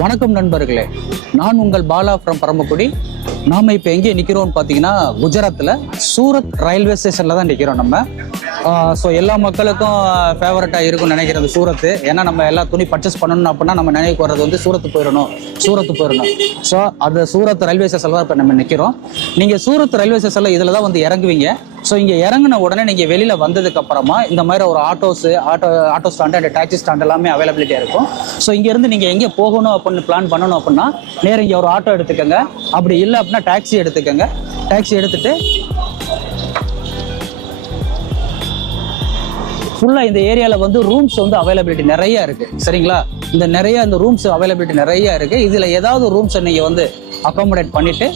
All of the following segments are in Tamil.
வணக்கம் நண்பர்களே, நான் உங்கள் பாலா ஃப்ரம் பரமக்குடி. நாம் இப்போ எங்கே நிற்கிறோம்னு பார்த்தீங்கன்னா குஜராத்தில் சூரத் ரயில்வே ஸ்டேஷனில் தான் நிற்கிறோம் நம்ம. ஸோ எல்லா மக்களுக்கும் ஃபேவரட்டாக இருக்கும்னு நினைக்கிறது சூரத்து. ஏன்னா நம்ம எல்லா துணி பர்ச்சேஸ் பண்ணணும் அப்படின்னா நம்ம நினைவுக்கு வர்றது வந்து சூரத்து போயிடணும். ஸோ அது சூரத் ரயில்வே ஸ்டேஷனில் தான் இப்போ நம்ம நிற்கிறோம். நீங்கள் சூரத் ரயில்வே ஸ்டேஷனில் இதில் தான் வந்து இறங்குவீங்க. ஸோ இங்கே இறங்கின உடனே நீங்கள் வெளியில் வந்ததுக்கு அப்புறமா இந்த மாதிரி ஒரு auto stand and taxi stand எல்லாமே அவைலபிலிட்டியாக இருக்கும். ஸோ இங்கேருந்து நீங்கள் எங்கே போகணும் அப்படின்னு பிளான் பண்ணணும் அப்படின்னா நேரம் இங்கே ஒரு ஆட்டோ எடுத்துக்கோங்க. அப்படி இல்லை அப்படின்னா டாக்ஸி எடுத்துக்கோங்க. டாக்ஸி எடுத்துகிட்டு ஃபுல்லாக இந்த ஏரியாவில் வந்து ரூம்ஸ் வந்து அவைலபிலிட்டி நிறைய இருக்குது. சரிங்களா? இந்த ரூம்ஸ் அவைலபிலிட்டி நிறைய இருக்குது. இதில் ஏதாவது ரூம்ஸை நீங்கள் வந்து அக்காமடேட் பண்ணிவிட்டு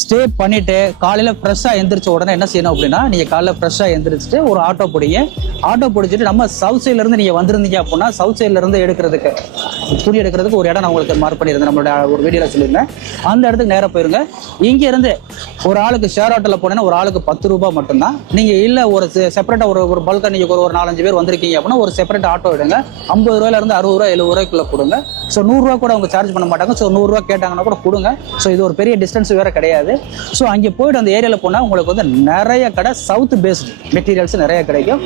ஸ்டே பண்ணிவிட்டு காலையில் ஃப்ரெஷ்ஷாக எந்திரிச்ச உடனே என்ன செய்யணும் அப்படின்னா, நீங்கள் காலையில் ஃப்ரெஷ்ஷாக எந்திரிச்சிட்டு ஒரு ஆட்டோ பிடிச்சிட்டு நம்ம சவுத் சைட்லேருந்து நீங்கள் வந்திருந்தீங்க அப்படின்னா சவுத் சைட்லேருந்து துணி எடுக்கிறதுக்கு ஒரு இடம் நான் உங்களுக்கு மார்க் பண்ணியிருந்தேன். நம்மளோட ஒரு வீடியோவில் சொல்லியிருந்தேன். அந்த இடத்துக்கு நேராக போயிருங்க. இங்கேருந்து ஒரு ஆளுக்கு ஷேர் ஆட்டோவில் போனீங்கன்னா ஒரு ஆளுக்கு 10 ரூபாய் மட்டும்தான். நீங்கள் இல்லை ஒரு செப்பரேட்டாக ஒரு பல்காக நீங்கள் ஒரு 4-5 பேர் வந்திருக்கீங்க அப்படின்னா ஒரு செப்பரேட் ஆட்டோ எடுங்க. 50 ரூபாயிலேருந்து 60 ரூபா 70 ரூபாய்க்குள்ளே கொடுங்க. ஸோ 100 ரூபா கூட அவங்க சார்ஜ் பண்ண மாட்டாங்க. ஸோ 100 ரூபா கேட்டாங்கன்னா கூட கொடுங்க. ஸோ இது ஒரு பெரிய டிஸ்டன்ஸ் வேறு கிடையாது. ஸோ அங்கே போய்ட்டு அந்த ஏரியாவில் போனால் உங்களுக்கு வந்து நிறைய கடை சவுத் பேஸ்டு மெட்டீரியல்ஸ் நிறைய கிடைக்கும்.